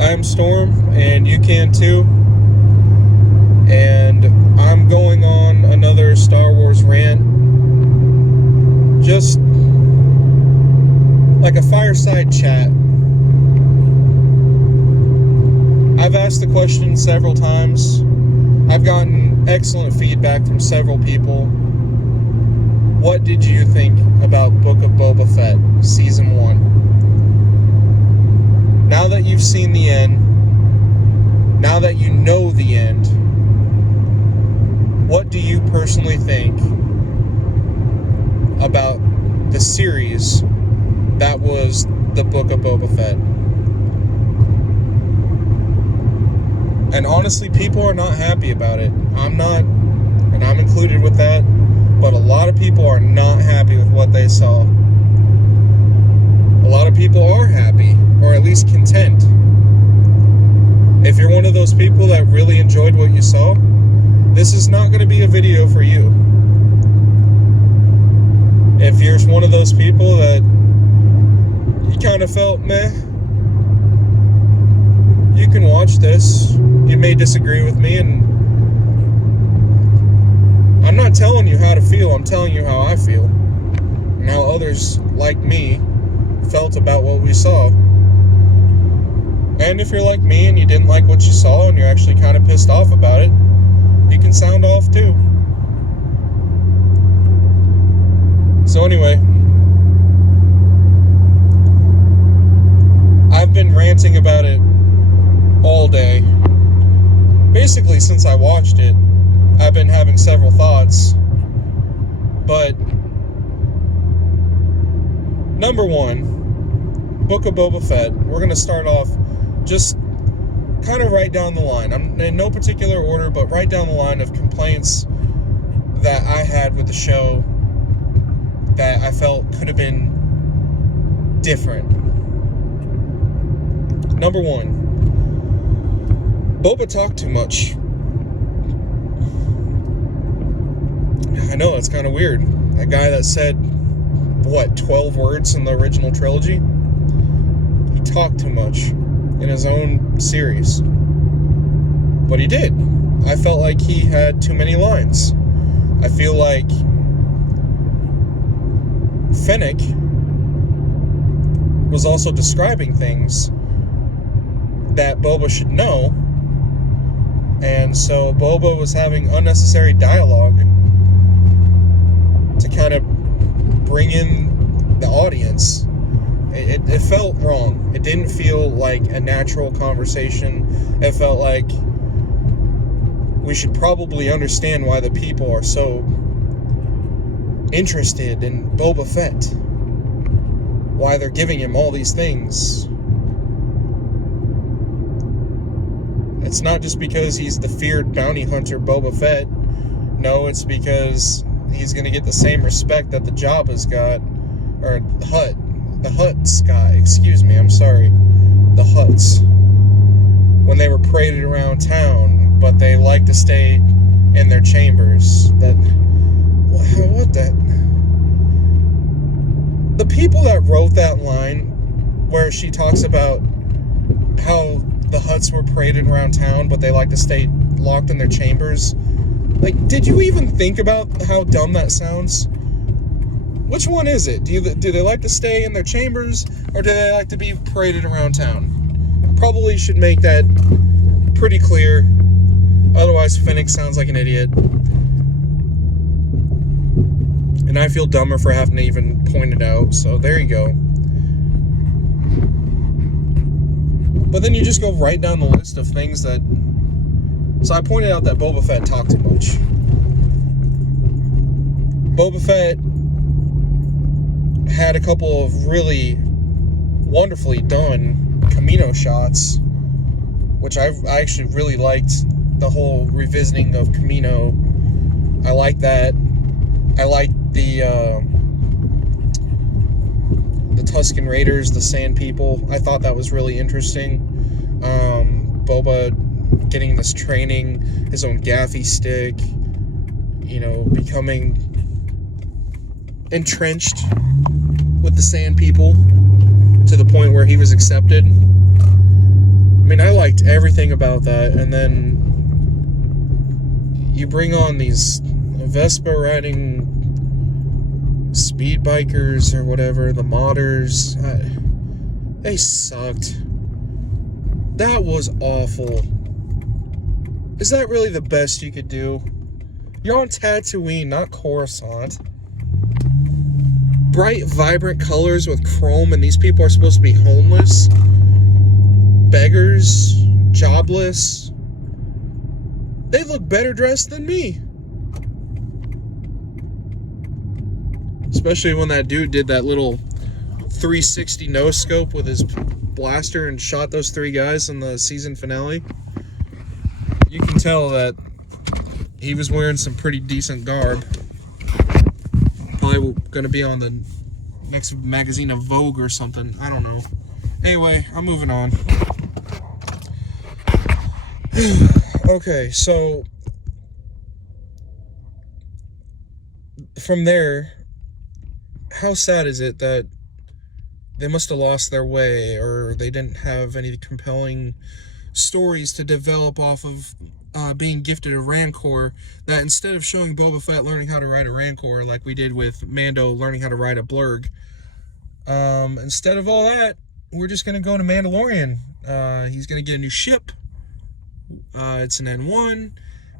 I'm Storm, and you can too. And I'm going on another Star Wars rant. Just like a fireside chat. I've asked the question several times. I've gotten excellent feedback from several people. What did you think about Book of Boba Fett, Season 1? Now that you've seen the end, now that you know the end, what do you personally think about the series that was the Book of Boba Fett? And honestly, people are not happy about it. I'm not, and I'm included with that, but a lot of people are not happy with what they saw. A lot of people are happy, or at least content. If you're one of those people that really enjoyed what you saw, this is not going to be a video for you. If you're one of those people that you kind of felt meh, you can watch this. You may disagree with me, and I'm not telling you how to feel, I'm telling you how I feel, and how others like me felt about what we saw. And if you're like me and you didn't like what you saw and you're actually kind of pissed off about it, you can sound off too. So anyway, I've been ranting about it all day. Basically, since I watched it, I've been having several thoughts. But number one, Book of Boba Fett, we're going to start off just kind of right down the line. I'm in no particular order, but right down the line of complaints that I had with the show that I felt could have been different. Number one, Boba talked too much. I know, it's kind of weird. A guy that said, 12 words in the original trilogy? He talked too much in his own series. But he did. I felt like he had too many lines. I feel like Fennec was also describing things that Boba should know, and so Boba was having unnecessary dialogue to kind of bring in the audience. It felt wrong. It didn't feel like a natural conversation. It felt like we should probably understand why the people are so interested in Boba Fett. Why they're giving him all these things. It's not just because he's the feared bounty hunter Boba Fett. No, it's because he's going to get the same respect that the Jabba's got. Or the Hutts got. Excuse me, I'm sorry. The Hutts. When they were paraded around town, but they like to stay in their chambers. What the... The people that wrote that line where she talks about how the Hutts were paraded around town, but they like to stay locked in their chambers. Like, did you even think about how dumb that sounds? Which one is it? Do they like to stay in their chambers, or do they like to be paraded around town? Probably should make that pretty clear. Otherwise, Fennec sounds like an idiot. And I feel dumber for having to even point it out, so there you go. But then you just go right down the list of things that... So I pointed out that Boba Fett talked too much. Boba Fett had a couple of really wonderfully done Camino shots, which I actually really liked. The whole revisiting of Camino. I like that. I like the Tusken Raiders, the Sand People. I thought that was really interesting. Boba getting this training, his own gaffy stick, becoming entrenched with the Sand People to the point where he was accepted. mean, I liked everything about that, and then you bring on these Vespa riding speed bikers or whatever, the modders. They sucked. That was awful. Is that really the best you could do? You're on Tatooine, not Coruscant. Bright, vibrant colors with chrome, and these people are supposed to be homeless, beggars, jobless. They look better dressed than me. Especially when that dude did that little 360 no-scope with his blaster and shot those 3 guys in the season finale. You can tell that he was wearing some pretty decent garb. Probably going to be on the next magazine of Vogue or something. I don't know. Anyway, I'm moving on. Okay, so from there, how sad is it that they must have lost their way, or they didn't have any compelling stories to develop off of being gifted a Rancor, that instead of showing Boba Fett learning how to ride a Rancor like we did with Mando learning how to ride a Blurg, instead of all that, we're just going to go to Mandalorian. He's going to get a new ship. It's an N1.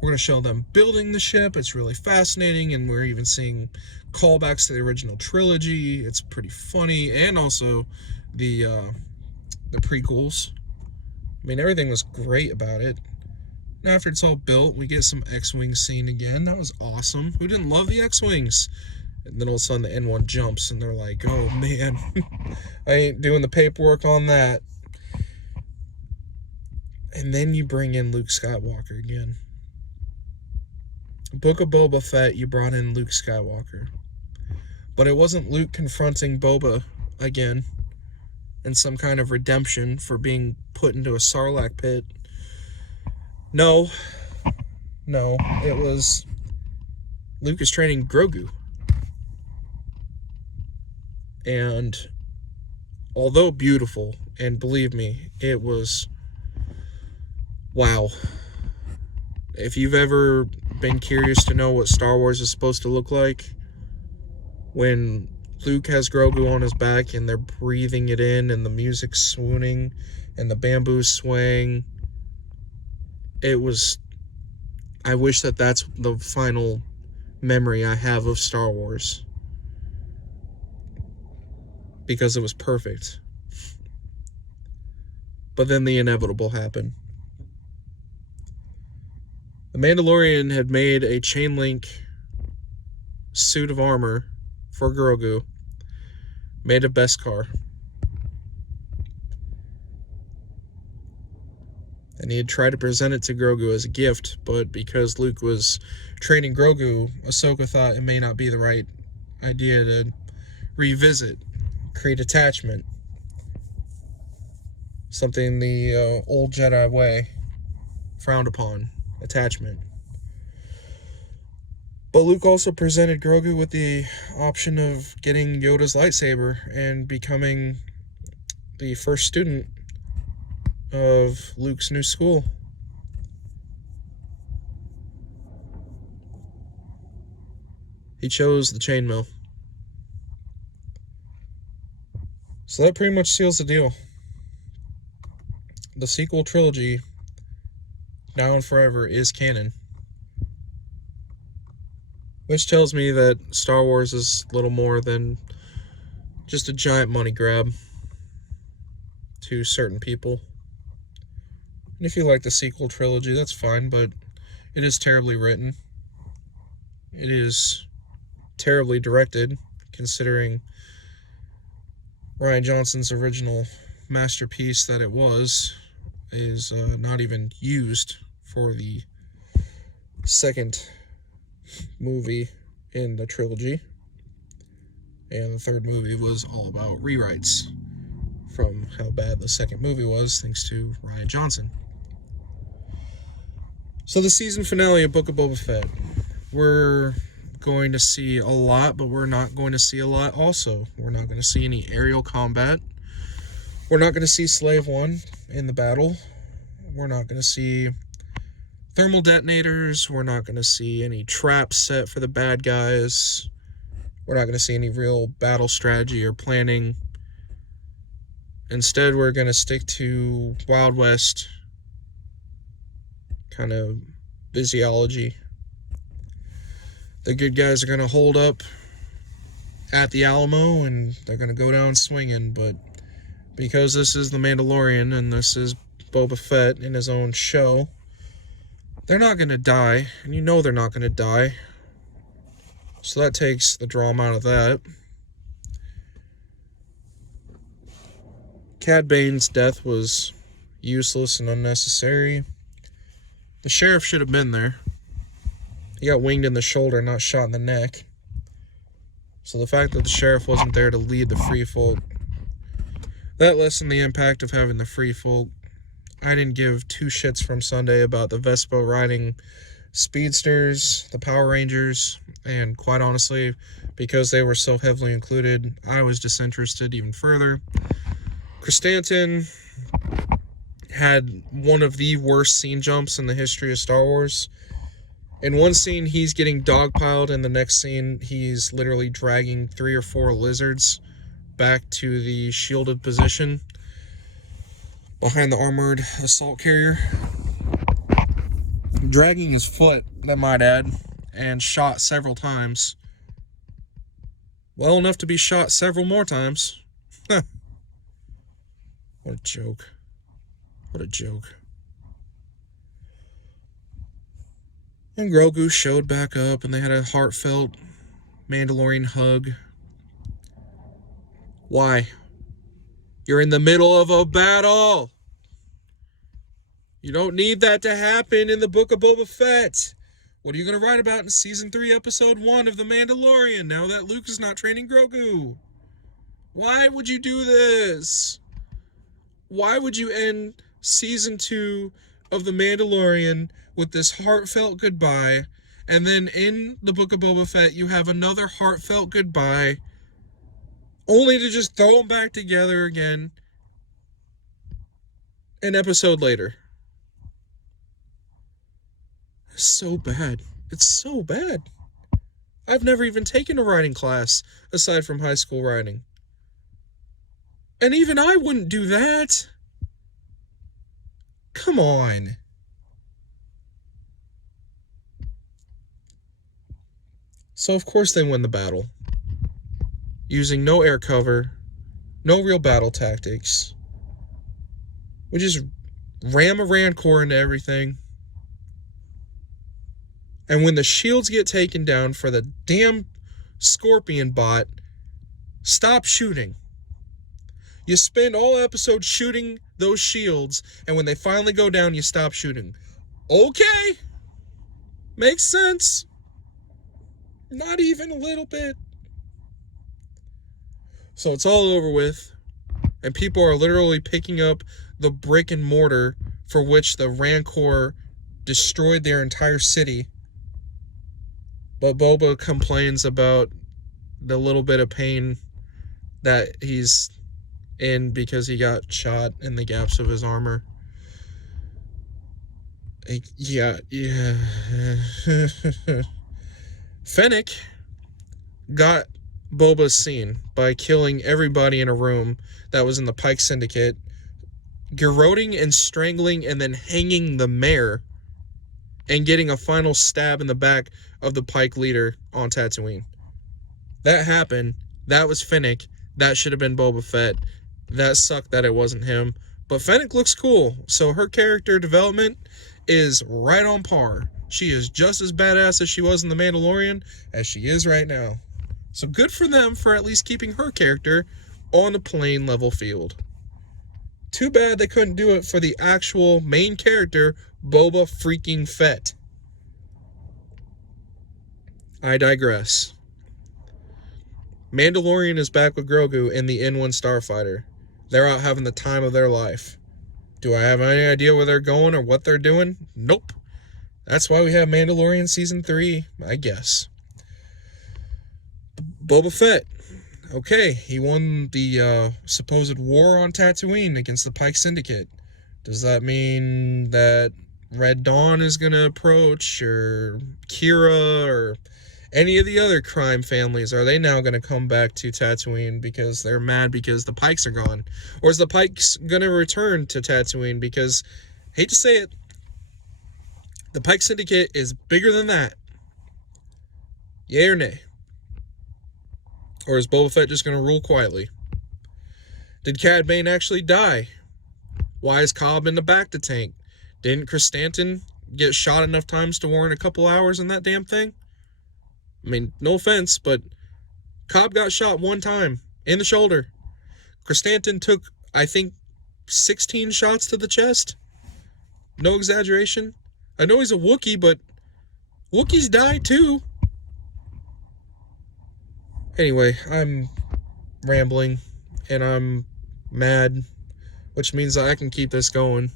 We're going to show them building the ship. It's really fascinating, and we're even seeing callbacks to the original trilogy. It's pretty funny, and also the prequels. I mean, everything was great about it. And after it's all built, we get some X-Wing scene again. That was awesome. Who didn't love the X-Wings? And then all of a sudden the N1 jumps, and they're like, oh man, I ain't doing the paperwork on that. And then you bring in Luke Skywalker again. Book of Boba Fett, you brought in Luke Skywalker. But it wasn't Luke confronting Boba again in some kind of redemption for being put into a Sarlacc pit. No, it was Luke is training Grogu. And although beautiful, and believe me, it was wow. If you've ever been curious to know what Star Wars is supposed to look like, when Luke has Grogu on his back and they're breathing it in and the music's swooning and the bamboo's swaying, it was, I wish that that's the final memory I have of Star Wars, because it was perfect. But then the inevitable happened. The Mandalorian had made a chain link suit of armor for Grogu, made of Beskar. And he had tried to present it to Grogu as a gift, but because Luke was training Grogu, Ahsoka thought it may not be the right idea to revisit, create attachment. Something the old Jedi way frowned upon, attachment. But Luke also presented Grogu with the option of getting Yoda's lightsaber and becoming the first student of Luke's new school. He chose the chainmail. So that pretty much seals the deal. The sequel trilogy, now and forever, is canon. Which tells me that Star Wars is little more than just a giant money grab to certain people. And if you like the sequel trilogy, that's fine, but it is terribly written. It is terribly directed, considering Rian Johnson's original masterpiece that it was is not even used for the second movie in the trilogy. And the third movie was all about rewrites from how bad the second movie was, thanks to Rian Johnson. So the season finale of Book of Boba Fett, we're going to see a lot, but we're not going to see a lot also. We're not going to see any aerial combat. We're not going to see Slave One in the battle. We're not going to see thermal detonators. We're not going to see any traps set for the bad guys. We're not going to see any real battle strategy or planning. Instead, we're going to stick to Wild West kind of physiology. The good guys are going to hold up at the Alamo and they're going to go down swinging, but because this is The Mandalorian and this is Boba Fett in his own show, they're not going to die, and you know they're not going to die. So that takes the drama out of that. Cad Bane's death was useless and unnecessary. The sheriff should have been there. He got winged in the shoulder, not shot in the neck. So the fact that the sheriff wasn't there to lead the free folk, that lessened the impact of having the free folk. I didn't give two shits from Sunday about the Vespa riding speedsters, the Power Rangers, and quite honestly, because they were so heavily included, I was disinterested even further. Chrysanthemum had one of the worst scene jumps in the history of Star Wars. In one scene, he's getting dogpiled, and the next scene, he's literally dragging 3 or 4 lizards back to the shielded position behind the armored assault carrier. Dragging his foot, I might add, and shot several times. Well enough to be shot several more times. What a joke. What a joke. And Grogu showed back up, and they had a heartfelt Mandalorian hug. Why? You're in the middle of a battle. You don't need that to happen in the Book of Boba Fett. What are you going to write about in Season 3, Episode 1 of The Mandalorian now that Luke is not training Grogu? Why would you do this? Why would you end Season 2 of The Mandalorian with this heartfelt goodbye, and then in the Book of Boba Fett you have another heartfelt goodbye, only to just throw them back together again an episode later? It's so bad. It's so bad. I've never even taken a writing class aside from high school writing. And even I wouldn't do that. Come on. So of course they win the battle. Using no air cover, no real battle tactics. We just ram a Rancor into everything. And when the shields get taken down for the damn Scorpion bot, stop shooting. You spend all episode shooting those shields, and when they finally go down, you stop shooting. Okay. Makes sense. Not even a little bit. So it's all over with, and people are literally picking up the brick and mortar for which the Rancor destroyed their entire city. But Boba complains about the little bit of pain that he's in because he got shot in the gaps of his armor. Yeah. Fennec got Boba's scene by killing everybody in a room that was in the Pike Syndicate, garroting and strangling and then hanging the mayor, and getting a final stab in the back of the Pike leader on Tatooine. That happened. That was Fennec. That should have been Boba Fett. That sucked that it wasn't him. But Fennec looks cool, so her character development is right on par. She is just as badass as she was in The Mandalorian as she is right now. So good for them for at least keeping her character on a plain level field. Too bad they couldn't do it for the actual main character, Boba freaking Fett. I digress. Mandalorian is back with Grogu in the N1 Starfighter. They're out having the time of their life. Do I have any idea where they're going or what they're doing? Nope. That's why we have Mandalorian Season 3, I guess. Boba Fett. Okay, he won the supposed war on Tatooine against the Pike Syndicate. Does that mean that Red Dawn is going to approach, or Kira, or any of the other crime families? Are they now going to come back to Tatooine because they're mad because the Pikes are gone? Or is the Pikes going to return to Tatooine because, hate to say it, the Pike Syndicate is bigger than that? Yay or nay? Or is Boba Fett just going to rule quietly? Did Cad Bane actually die? Why is Cobb in the back to tank? Didn't Chris Stanton get shot enough times to warrant a couple hours in that damn thing? I mean, no offense, but Cobb got shot one time in the shoulder. Chris Stanton took, I think, 16 shots to the chest. No exaggeration. I know he's a Wookiee, but Wookiees die too. Anyway, I'm rambling and I'm mad, which means I can keep this going.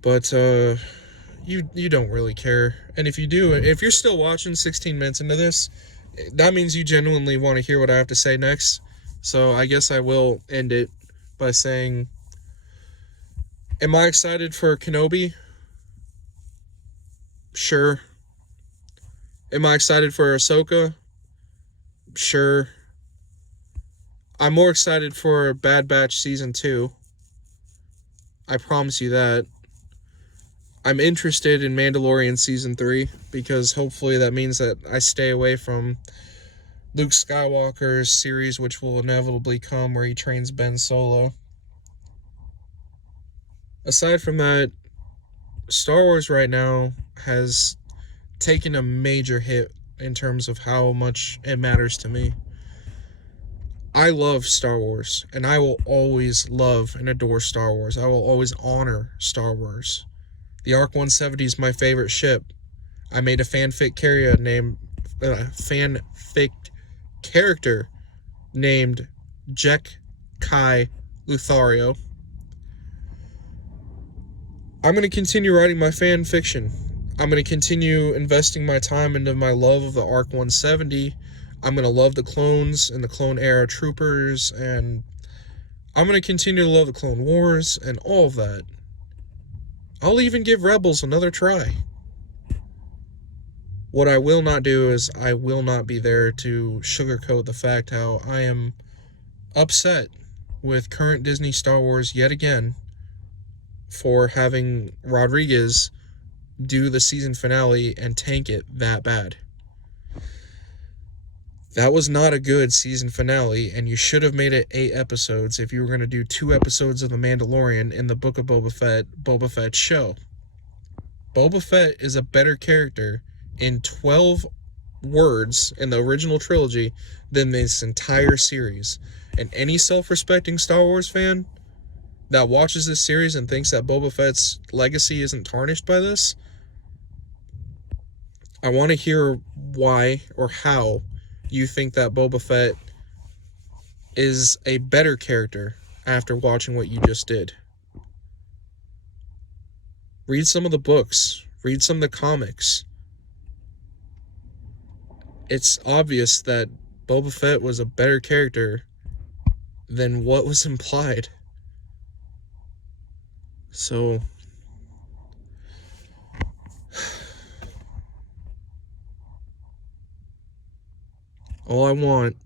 But you don't really care. And if you do, if you're still watching 16 minutes into this, that means you genuinely want to hear what I have to say next. So I guess I will end it by saying, am I excited for Kenobi? Sure. Am I excited for Ahsoka? Sure. I'm more excited for Bad Batch Season 2. I promise you that. I'm interested in Mandalorian Season 3 because hopefully that means that I stay away from Luke Skywalker's series, which will inevitably come, where he trains Ben Solo. Aside from that, Star Wars right now has taken a major hit in terms of how much it matters to me. I love Star Wars, and I will always love and adore Star Wars. I will always honor Star Wars. The Arc 170 is my favorite ship. I made a fanfic character named Jek Kai Luthario. I'm going to continue writing my fan fiction. I'm going to continue investing my time into my love of the Arc 170. I'm going to love the clones and the clone era troopers, and I'm going to continue to love the Clone Wars and all of that. I'll even give Rebels another try. What I will not do is I will not be there to sugarcoat the fact how I am upset with current Disney Star Wars yet again for having Rodriguez do the season finale and tank it that bad. That was not a good season finale, and you should have made it 8 episodes if you were going to do 2 episodes of The Mandalorian in the Book of Boba Fett show. Boba Fett is a better character in 12 words in the original trilogy than this entire series. And any self-respecting Star Wars fan that watches this series and thinks that Boba Fett's legacy isn't tarnished by this, I want to hear why or how you think that Boba Fett is a better character after watching what you just did. Read some of the books. Read some of the comics. It's obvious that Boba Fett was a better character than what was implied. So all I want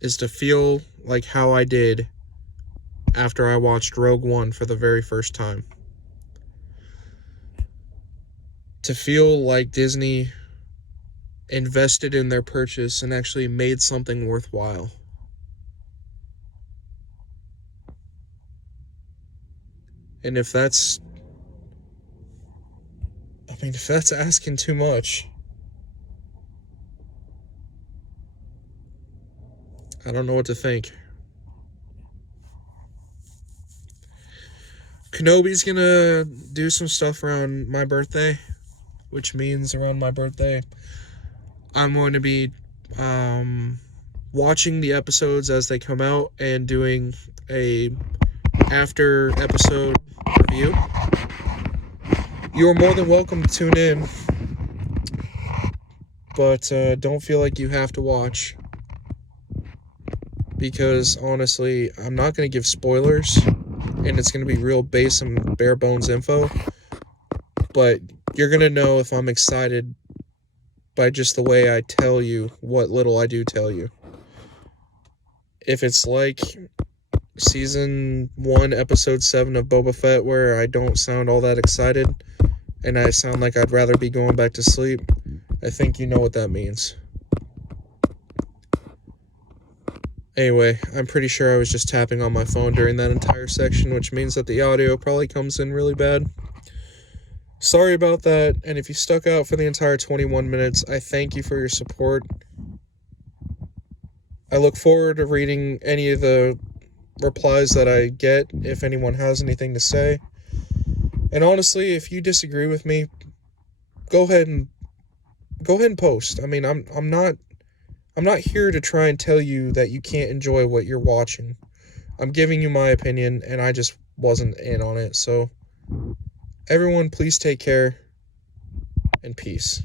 is to feel like how I did after I watched Rogue One for the very first time. To feel like Disney invested in their purchase and actually made something worthwhile. And if that's asking too much, I don't know what to think. Kenobi's gonna do some stuff around my birthday, which means around my birthday, I'm going to be watching the episodes as they come out and doing a after episode review. You are more than welcome to tune in, but don't feel like you have to watch, because honestly, I'm not going to give spoilers, and it's going to be real base and bare bones info. But you're going to know if I'm excited by just the way I tell you what little I do tell you. If it's like Season 1, Episode 7 of Boba Fett, where I don't sound all that excited, and I sound like I'd rather be going back to sleep, I think you know what that means. Anyway, I'm pretty sure I was just tapping on my phone during that entire section, which means that the audio probably comes in really bad. Sorry about that, and if you stuck out for the entire 21 minutes, I thank you for your support. I look forward to reading any of the replies that I get, if anyone has anything to say. And honestly, if you disagree with me, go ahead and post. I mean, I'm not here to try and tell you that you can't enjoy what you're watching. I'm giving you my opinion, and I just wasn't in on it. So, everyone, please take care, and peace.